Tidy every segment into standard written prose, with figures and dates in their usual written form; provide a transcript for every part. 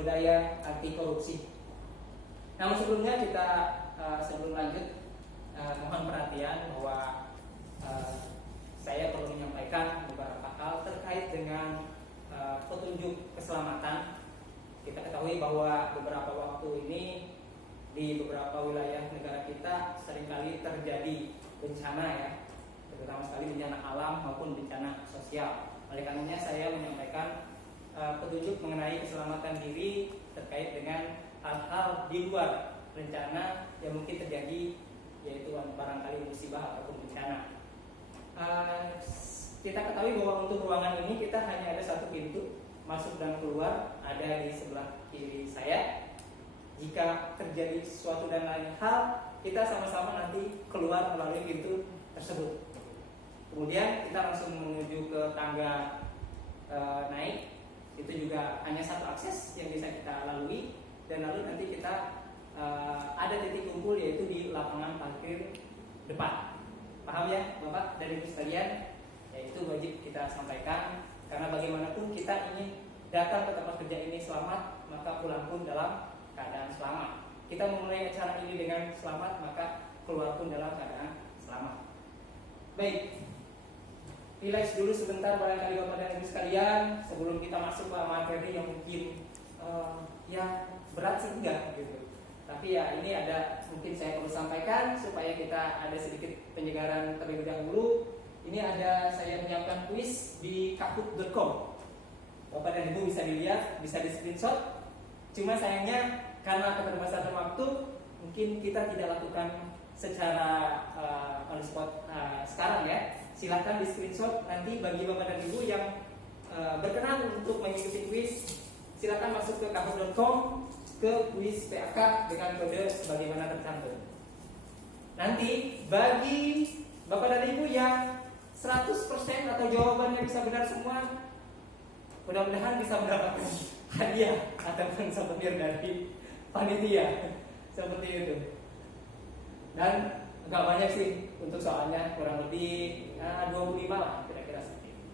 budaya anti korupsi. Namun sebelumnya sebelum lanjut, mohon perhatian bahwa saya perlu menyampaikan beberapa hal terkait dengan petunjuk keselamatan. Kita ketahui bahwa beberapa waktu ini di beberapa wilayah negara kita seringkali terjadi bencana ya, terutama sekali bencana alam maupun bencana sosial. Oleh karenanya saya menyampaikan petunjuk mengenai keselamatan diri terkait dengan hal-hal di luar rencana yang mungkin terjadi, yaitu barangkali musibah ataupun bencana. Kita ketahui bahwa untuk ruangan ini kita hanya ada satu pintu masuk dan keluar, ada di sebelah kiri saya. Jika terjadi sesuatu dan lain hal, kita sama-sama nanti keluar melalui pintu tersebut. Kemudian kita langsung menuju ke tangga naik. Itu juga hanya satu akses yang bisa kita lalui, dan lalu nanti kita ada titik kumpul, yaitu di lapangan parkir depan. Paham ya Bapak dan Ibu sekalian? Yaitu wajib kita sampaikan, karena bagaimanapun kita ingin datang ke tempat kerja ini selamat, maka pulang pun dalam keadaan selamat. Kita memulai acara ini dengan selamat, maka keluar pun dalam keadaan selamat. Baik, relax dulu sebentar barangkali Bapak dan Ibu sekalian sebelum kita masuk ke materi yang mungkin ya berat sih enggak gitu. Tapi ya ini ada mungkin saya perlu sampaikan supaya kita ada sedikit penyegaran terlebih dahulu. Ini ada saya menyiapkan kuis di kahoot.com. Bapak dan Ibu bisa dilihat, bisa di screenshot. Cuma sayangnya karena keterbatasan waktu, mungkin kita tidak lakukan secara on the spot sekarang ya. Silakan di screenshot. Nanti bagi Bapak dan Ibu yang berkenan untuk mengikuti kuis, silakan masuk ke kahoot.com, ke kuis PAK dengan kode sebagaimana tercantum. Nanti bagi Bapak dan Ibu yang 100% atau jawabannya bisa benar semua, mudah-mudahan bisa mendapatkan hadiah ataupun souvenir dari panitia seperti itu. Dan nggak banyak sih untuk soalnya, kurang lebih 25 lah kira-kira seperti itu.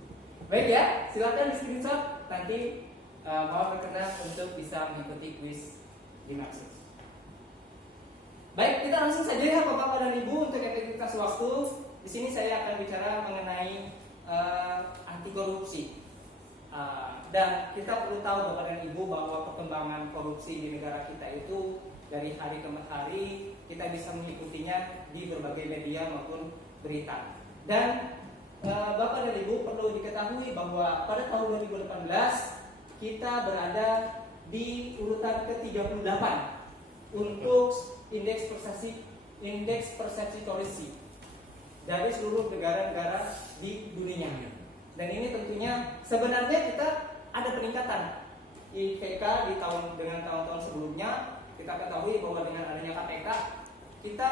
Baik ya, silakan di screenshot. Nanti mohon berkenan untuk bisa mengikuti kuis dimaksud. Baik, kita langsung saja ya Bapak dan Ibu untuk efektivitas waktu. Di sini saya akan bicara mengenai anti korupsi. Dan kita perlu tahu Bapak dan Ibu bahwa perkembangan korupsi di negara kita itu dari hari ke hari kita bisa mengikutinya di berbagai media maupun berita. Dan Bapak dan Ibu perlu diketahui bahwa pada tahun 2018 kita berada di urutan ke-38 untuk indeks persepsi korupsi dari seluruh negara-negara di dunia. Dan ini tentunya sebenarnya kita ada peningkatan IPK dengan tahun-tahun sebelumnya. Kita ketahui bahwa dengan adanya KPK, kita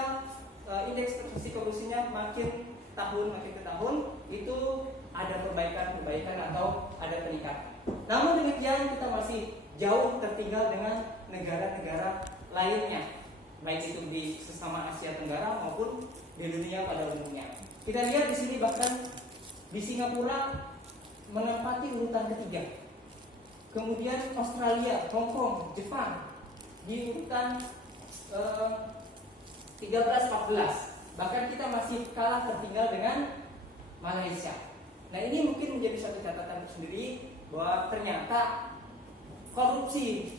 indeks persepsi korupsinya makin ke tahun itu ada perbaikan atau ada peningkatan. Namun demikian kita masih jauh tertinggal dengan negara-negara lainnya, baik itu di sesama Asia Tenggara maupun di dunia pada umumnya. Kita lihat di sini bahkan di Singapura menempati urutan ketiga. Kemudian Australia, Hong Kong, Jepang di urutan 13-14. Bahkan kita masih kalah tertinggal dengan Malaysia. Nah, ini mungkin menjadi suatu catatan sendiri bahwa ternyata korupsi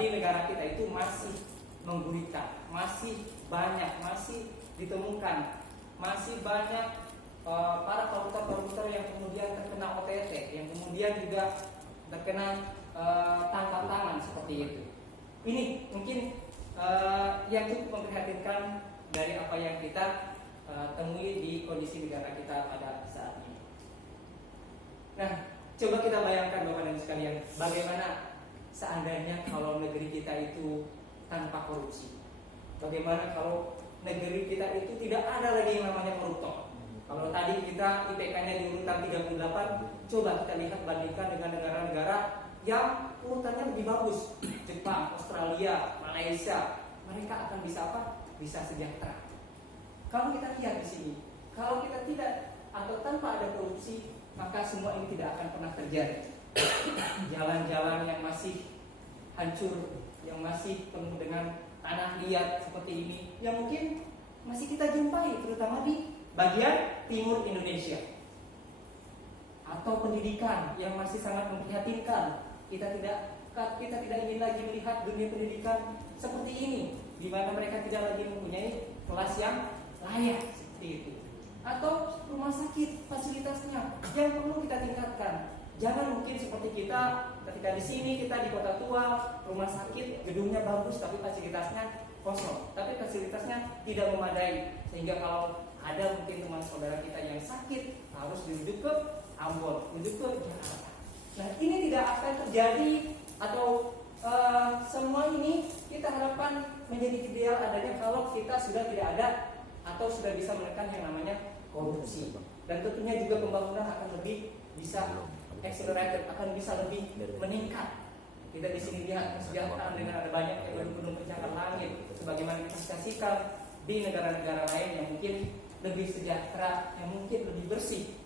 di negara kita itu masih menggurita, masih banyak, masih ditemukan, masih banyak para koruptor yang kemudian terkena OTT, yang kemudian juga terkena tangkap tangan seperti itu. Ini mungkin yang cukup memprihatinkan dari apa yang kita temui di kondisi negara kita pada saat ini. Nah, coba kita bayangkan Bapak dan Ibu sekalian, bagaimana seandainya kalau negeri kita itu tanpa korupsi? Bagaimana kalau negeri kita itu tidak ada lagi yang namanya koruptor? Kalau tadi kita IPK-nya di urutan 38, coba kita lihat bandingkan dengan negara-negara yang urutannya lebih bagus. Jepang, Australia, Malaysia, mereka akan bisa apa? Bisa sejahtera. Kalau kita lihat di sini, kalau kita tidak atau tanpa ada korupsi, maka semua ini tidak akan pernah terjadi. Jalan-jalan yang masih hancur, yang masih penuh dengan tanah liat seperti ini, yang mungkin masih kita jumpai terutama di bagian timur Indonesia. Atau pendidikan yang masih sangat memprihatinkan. Kita tidak ingin lagi melihat dunia pendidikan seperti ini, di mana mereka tidak lagi mempunyai kelas yang layak seperti itu. Atau rumah sakit, fasilitasnya yang perlu kita tingkatkan. Jangan mungkin seperti kita ketika di sini, kita di kota tua, rumah sakit gedungnya bagus tapi fasilitasnya kosong, tapi fasilitasnya tidak memadai, sehingga kalau ada mungkin teman saudara kita yang sakit harus dirujuk ke Ambon, dirujuk ke Jakarta. Nah, ini tidak akan terjadi, atau semua ini kita harapkan menjadi ideal adanya kalau kita sudah tidak ada atau sudah bisa menekan yang namanya korupsi. Dan tentunya juga pembangunan akan lebih bisa accelerated, akan bisa lebih meningkat. Kita di sini lihat kesejahteraan dengan ada banyak gedung-gedung pencakar langit, sebagaimana kita saksikan di negara-negara lain yang mungkin lebih sejahtera, yang mungkin lebih bersih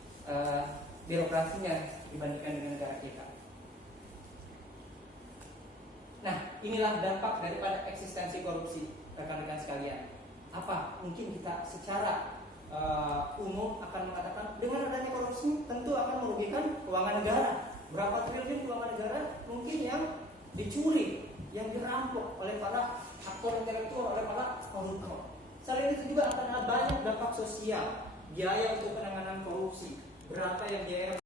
birokrasinya dibandingkan dengan negara kita. Nah, inilah dampak daripada eksistensi korupsi, rekan-rekan sekalian. Apa? Mungkin kita secara umum akan mengatakan dengan adanya korupsi tentu akan merugikan keuangan negara. Berapa triliun keuangan negara mungkin yang dicuri, yang dirampok oleh para aktor intelektual, oleh para koruptor. Selain itu juga akan ada banyak dampak sosial, biaya untuk penanganan korupsi. Berapa yang biaya